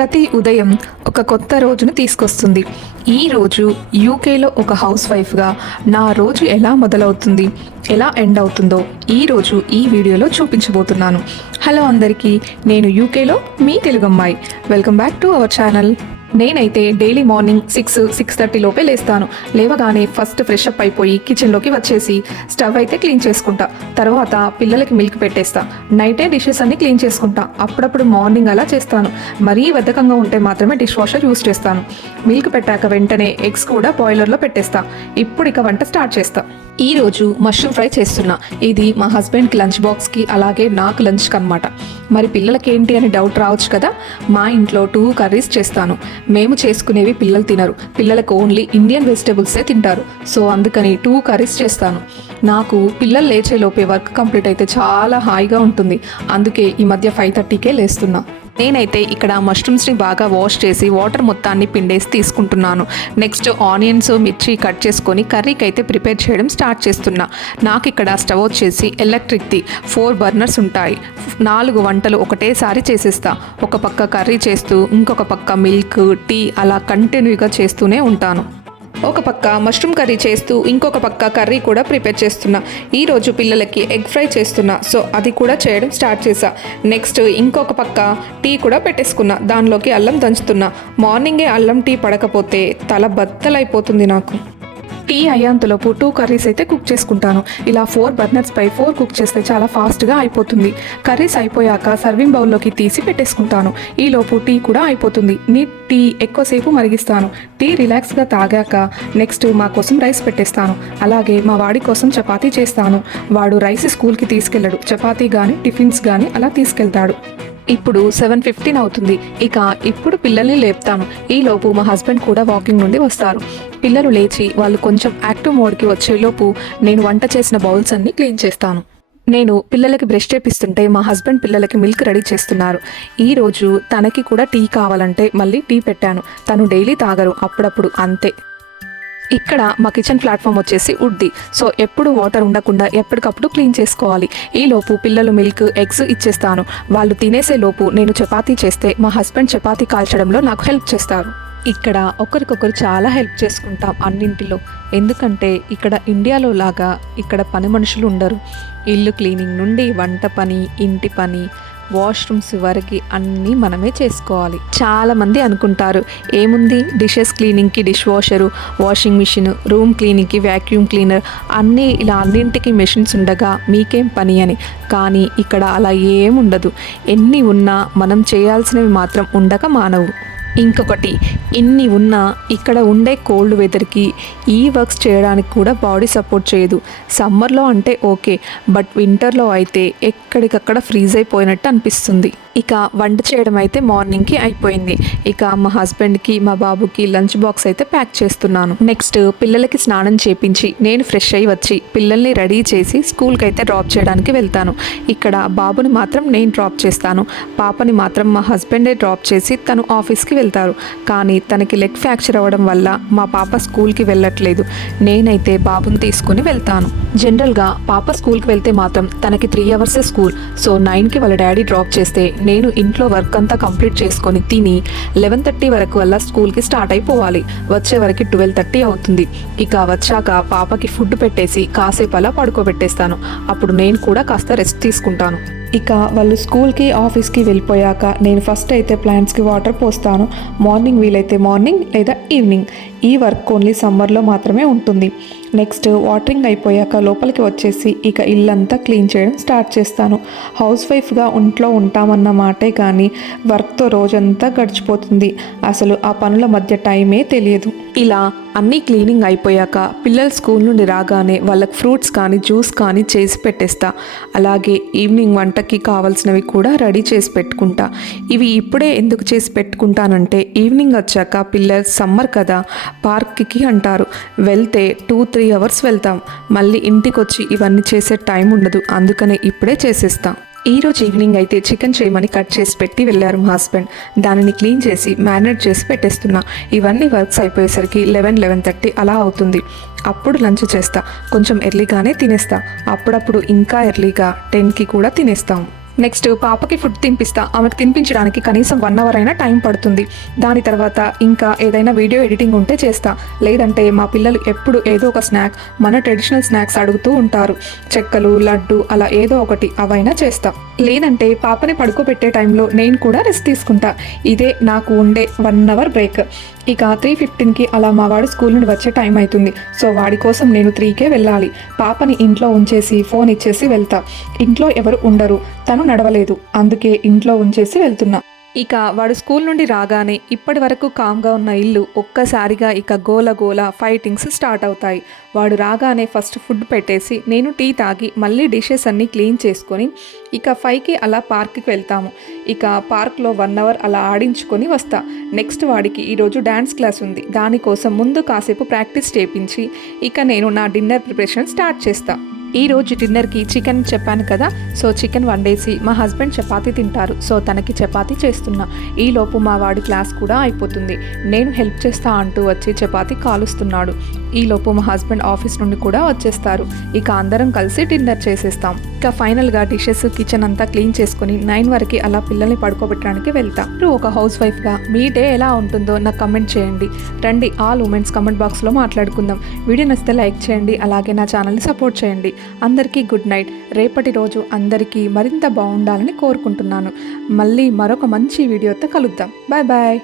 ప్రతి ఉదయం ఒక కొత్త రోజును తీసుకొస్తుంది. ఈ రోజు యూకేలో ఒక హౌస్ వైఫ్గా నా రోజు ఎలా మొదలవుతుంది, ఎలా ఎండ్ అవుతుందో ఈరోజు ఈ వీడియోలో చూపించబోతున్నాను. హలో అందరికీ, నేను యూకేలో మీ తెలుగు అమ్మాయి. Welcome back to our channel. నేనైతే డైలీ మార్నింగ్ 6:30 లోపే లేస్తాను. లేవగానే ఫస్ట్ ఫ్రెష్ అప్ అయిపోయి కిచెన్లోకి వచ్చేసి స్టవ్ అయితే క్లీన్ చేసుకుంటా. తర్వాత పిల్లలకి మిల్క్ పెట్టేస్తా. నైటే డిషెస్ అన్ని క్లీన్ చేసుకుంటా. అప్పుడప్పుడు మార్నింగ్ అలా చేస్తాను. మరీ బద్ధకంగా ఉంటే మాత్రమే డిష్ వాషర్ యూస్ చేస్తాను. మిల్క్ పెట్టాక వెంటనే ఎగ్స్ కూడా బాయిలర్లో పెట్టేస్తా. ఇప్పుడు ఇక వంట స్టార్ట్ చేస్తా. ఈరోజు మష్రూమ్ ఫ్రై చేస్తున్నా. ఇది మా హస్బెండ్కి లంచ్ బాక్స్కి, అలాగే నాకు లంచ్కి అనమాట. మరి పిల్లలకి ఏంటి అని డౌట్ రావచ్చు కదా. మా ఇంట్లో 2 కర్రీస్ చేస్తాను. మేము చేసుకునేవి పిల్లలు తినరు. పిల్లలకు ఓన్లీ ఇండియన్ వెజిటేబుల్సే తింటారు. సో అందుకని 2 కర్రీస్ చేస్తాను. నాకు పిల్లలు లేచేలోపే వర్క్ కంప్లీట్ అయితే చాలా హాయిగా ఉంటుంది. అందుకే ఈ మధ్య 5:30కే లేస్తున్నా. నేనైతే ఇక్కడ మష్రూమ్స్ని బాగా వాష్ చేసి వాటర్ మొత్తాన్ని పిండేసి తీసుకుంటున్నాను. నెక్స్ట్ ఆనియన్స్, మిర్చి కట్ చేసుకొని కర్రీకి అయితే ప్రిపేర్ చేయడం స్టార్ట్ చేస్తున్నా. నాకు ఇక్కడ స్టవ్ వచ్చేసి ఎలక్ట్రిక్ది 4 బర్నర్స్ ఉంటాయి. 4 వంటలు ఒకటేసారి చేసేస్తా. ఒక పక్క కర్రీ చేస్తూ ఇంకొక పక్క మిల్క్, టీ అలా కంటిన్యూగా చేస్తూనే ఉంటాను. ఒక పక్క మష్రూమ్ కర్రీ చేస్తూ ఇంకొక పక్క కర్రీ కూడా ప్రిపేర్ చేస్తున్నా. ఈరోజు పిల్లలకి ఎగ్ ఫ్రై చేస్తున్నా. సో అది కూడా చేయడం స్టార్ట్ చేసా. నెక్స్ట్ ఇంకొక పక్క టీ కూడా పెట్టేసుకున్నా. దానిలోకి అల్లం దంచుతున్నా. మార్నింగే అల్లం టీ పడకపోతే తల బద్దలైపోతుంది నాకు. టీ అయ్యేంతలోపు 2 కర్రీస్ అయితే కుక్ చేసుకుంటాను. ఇలా 4 బర్నర్స్ పై 4 కుక్ చేస్తే చాలా ఫాస్ట్గా అయిపోతుంది. కర్రీస్ అయిపోయాక సర్వింగ్ బౌల్లోకి తీసి పెట్టేసుకుంటాను. ఈలోపు టీ కూడా అయిపోతుంది. టీ ఎక్కువసేపు మరిగిస్తాను. టీ రిలాక్స్గా తాగాక నెక్స్ట్ మా కోసం రైస్ పెట్టేస్తాను. అలాగే మా వాడి కోసం చపాతీ చేస్తాను. వాడు రైస్ స్కూల్కి తీసుకెళ్ళడు. చపాతీ కానీ టిఫిన్స్ కానీ అలా తీసుకెళ్తాడు. ఇప్పుడు 7:15 అవుతుంది. ఇప్పుడు పిల్లల్ని లేపుతాను. ఈలోపు మా హస్బెండ్ కూడా వాకింగ్ నుండి వస్తారు. పిల్లలు లేచి వాళ్ళు కొంచెం యాక్టివ్ మోడ్కి వచ్చేలోపు నేను వంట చేసిన బౌల్స్ అన్ని క్లీన్ చేస్తాను. నేను పిల్లలకి బ్రష్ చేపిస్తుంటే మా హస్బెండ్ పిల్లలకి మిల్క్ రెడీ చేస్తున్నారు. ఈరోజు తనకి కూడా టీ కావాలంటే మళ్ళీ టీ పెట్టాను. తను డైలీ తాగరు, అప్పుడప్పుడు అంతే. ఇక్కడ మా కిచెన్ ప్లాట్ఫామ్ వచ్చేసి వుడ్ది. సో ఎప్పుడు వాటర్ ఉండకుండా ఎప్పటికప్పుడు క్లీన్ చేసుకోవాలి. ఈలోపు పిల్లలు మిల్క్, ఎగ్స్ ఇచ్చేస్తాను. వాళ్ళు తినేసే లోపు నేను చపాతీ చేస్తే మా హస్బెండ్ చపాతీ కాల్చడంలో నాకు హెల్ప్ చేస్తారు. ఇక్కడ ఒకరికొకరు చాలా హెల్ప్ చేసుకుంటాం అన్నింటిలో. ఎందుకంటే ఇక్కడ ఇండియాలో లాగా ఇక్కడ పని మనుషులు ఉండరు. ఇల్లు క్లీనింగ్ నుండి వంట పని, ఇంటి పని, వాష్రూమ్స్ వరకు అన్నీ మనమే చేసుకోవాలి. చాలామంది అనుకుంటారు ఏముంది డిషెస్ క్లీనింగ్కి dish washer, washing machine, room క్లీనింగ్కి వ్యాక్యూమ్ క్లీనర్, అన్నీ ఇలా అన్నింటికి మెషిన్స్ ఉండగా మీకేం పని అని. కానీ ఇక్కడ అలా ఏముండదు. ఎన్ని ఉన్నా మనం చేయాల్సినవి మాత్రం ఉండక మానవు. ఇంకొకటి, ఇన్ని ఉన్నా ఇక్కడ ఉండే కోల్డ్ వెదర్కి ఈ వర్క్స్ చేయడానికి కూడా బాడీ సపోర్ట్ చేయదు. సమ్మర్లో అంటే ఓకే, బట్ వింటర్లో అయితే ఎక్కడికక్కడ ఫ్రీజ్ అయిపోయినట్టు అనిపిస్తుంది. ఇక వంట చేయడం అయితే మార్నింగ్కి అయిపోయింది. ఇక మా హస్బెండ్కి, మా బాబుకి లంచ్ బాక్స్ అయితే ప్యాక్ చేస్తున్నాను. నెక్స్ట్ పిల్లలకి స్నానం చేపించి నేను ఫ్రెష్ అయ్యి వచ్చి పిల్లల్ని రెడీ చేసి స్కూల్కి అయితే డ్రాప్ చేయడానికి వెళ్తాను. ఇక్కడ బాబుని మాత్రం నేను డ్రాప్ చేస్తాను. పాపని మాత్రం మా హస్బెండే డ్రాప్ చేసి తను ఆఫీస్కి వెళ్తారు. కానీ తనకి లెగ్ ఫ్రాక్చర్ అవ్వడం వల్ల మా పాప స్కూల్కి వెళ్ళట్లేదు. నేనైతే బాబుని తీసుకుని వెళ్తాను. జనరల్గా పాప స్కూల్కి వెళ్తే మాత్రం తనకి 3 hours స్కూల్. సో 9కి వాళ్ళ డాడీ డ్రాప్ చేస్తే నేను ఇంట్లో వర్క్ అంతా కంప్లీట్ చేసుకొని తిని 11:30 వరకు వల్ల స్కూల్కి స్టార్ట్ అయిపోవాలి. వచ్చే వరకు 12:30 అవుతుంది. ఇక వచ్చాక పాపకి ఫుడ్ పెట్టేసి కాసేపు అలా పడుకోబెట్టేస్తాను. అప్పుడు నేను కూడా కాస్త రెస్ట్ తీసుకుంటాను. ఇక వాళ్ళు స్కూల్కి, ఆఫీస్కి వెళ్ళిపోయాక నేను ఫస్ట్ అయితే ప్లాంట్స్కి వాటర్ పోస్తాను. మార్నింగ్ వీలైతే మార్నింగ్ లేదా ఈవినింగ్. ఈ వర్క్ ఓన్లీ సమ్మర్లో మాత్రమే ఉంటుంది. నెక్స్ట్ వాటరింగ్ అయిపోయాక లోపలికి వచ్చేసి ఇక ఇల్లంతా క్లీన్ చేయడం స్టార్ట్ చేస్తాను. హౌస్ వైఫ్గా ఇంట్లో ఉంటామన్న మాటే కానీ వర్క్తో రోజంతా గడిచిపోతుంది. అసలు ఆ పనుల మధ్య టైమే తెలియదు. ఇలా అన్నీ క్లీనింగ్ అయిపోయాక పిల్లలు స్కూల్ నుండి రాగానే వాళ్ళకి ఫ్రూట్స్ కానీ జ్యూస్ కానీ చేసి పెట్టేస్తా. అలాగే ఈవినింగ్ వంటకి కావాల్సినవి కూడా రెడీ చేసి పెట్టుకుంటా. ఇవి ఇప్పుడే ఎందుకు చేసి పెట్టుకుంటానంటే ఈవినింగ్ వచ్చాక పిల్లలు సమ్మర్ కదా పార్క్కి అంటారు, వెళ్తే 2-3 hours వెళ్తాం. మళ్ళీ ఇంటికి వచ్చి ఇవన్నీ చేసే టైం ఉండదు. అందుకనే ఇప్పుడే చేసేస్తాం. ఈరోజు ఈవినింగ్ అయితే చికెన్ చేయమని కట్ చేసి పెట్టి వెళ్ళారు మా హస్బెండ్. దానిని క్లీన్ చేసి మ్యారినేట్ చేసి పెట్టేస్తున్నా. ఇవన్నీ వర్క్స్ అయిపోయేసరికి 11-11:30 అలా అవుతుంది. అప్పుడు లంచ్ చేస్తా. కొంచెం ఎర్లీగానే తినేస్తా. అప్పుడప్పుడు ఇంకా ఎర్లీగా 10కి కూడా తినేస్తాం. నెక్స్ట్ పాపకి ఫుడ్ తినిపిస్తా. ఆమెకు తినిపించడానికి కనీసం 1 అవర్ అయినా టైం పడుతుంది. దాని తర్వాత ఇంకా ఏదైనా వీడియో ఎడిటింగ్ ఉంటే చేస్తా. లేదంటే మా పిల్లలు ఎప్పుడు ఏదో ఒక స్నాక్, మన ట్రెడిషనల్ స్నాక్స్ అడుగుతూ ఉంటారు. చెక్కలు, లడ్డు అలా ఏదో ఒకటి అవైనా చేస్తా. లేదంటే పాపని పడుకోబెట్టే టైంలో నేను కూడా రెస్ట్ తీసుకుంటా. ఇదే నాకు ఉండే 1 అవర్ బ్రేక్. ఇక 3:15కి అలా మా వాడు స్కూల్ నుండి వచ్చే టైం అవుతుంది. సో వాడి కోసం నేను 3కే వెళ్ళాలి. పాపని ఇంట్లో ఉంచేసి ఫోన్ ఇచ్చేసి వెళ్తా. ఇంట్లో ఎవరు ఉండరు, తను నడవలేదు, అందుకే ఇంట్లో ఉంచేసి వెళ్తున్నా. ఇక వాడు స్కూల్ నుండి రాగానే ఇప్పటి వరకు కామ్గా ఉన్న ఇల్లు ఒక్కసారిగా ఇక గోల గోల ఫైటింగ్స్ స్టార్ట్ అవుతాయి. వాడు రాగానే ఫస్ట్ ఫుడ్ పెట్టేసి నేను టీ తాగి మళ్ళీ డిషెస్ అన్నీ క్లీన్ చేసుకొని ఇక 5కి అలా పార్క్కి వెళ్తాము. ఇక పార్క్లో 1 అవర్ అలా ఆడించుకొని వస్తా. నెక్స్ట్ వాడికి ఈరోజు డ్యాన్స్ క్లాస్ ఉంది. దానికోసం ముందు కాసేపు ప్రాక్టీస్ చేయించి ఇక నేను నా డిన్నర్ ప్రిపరేషన్ స్టార్ట్ చేస్తా. ఈరోజు డిన్నర్కి చికెన్ చెప్పాను కదా, సో చికెన్ వండేసి మా హస్బెండ్ చపాతీ తింటారు. సో తనకి చపాతీ చేస్తున్నా. ఈలోపు మా వాడి క్లాస్ కూడా అయిపోతుంది. నేను హెల్ప్ చేస్తా అంటూ వచ్చి చపాతీ కాలుస్తున్నాడు. ఈలోపు మా హస్బెండ్ ఆఫీస్ నుండి కూడా వచ్చేస్తారు. ఇక అందరం కలిసి డిన్నర్ చేసేస్తాం. ఇక ఫైనల్గా డిషెస్, కిచెన్ అంతా క్లీన్ చేసుకుని 9 వరకు అలా పిల్లల్ని పడుకోబెట్టడానికి వెళ్తా. ఒక హౌస్ వైఫ్గా మీ డే ఎలా ఉంటుందో నాకు కమెంట్ చేయండి. రండి ఆల్ ఉమెన్స్ కమెంట్ బాక్స్లో మాట్లాడుకుందాం. వీడియో నచ్చితే లైక్ చేయండి, అలాగే నా ఛానల్ని సపోర్ట్ చేయండి. అందరికీ గుడ్ నైట్. రేపటి రోజు అందరికీ మరింత బాగుండాలని కోరుకుంటున్నాను. మళ్ళీ మరొక మంచి వీడియోతో కలుద్దాం. Bye bye.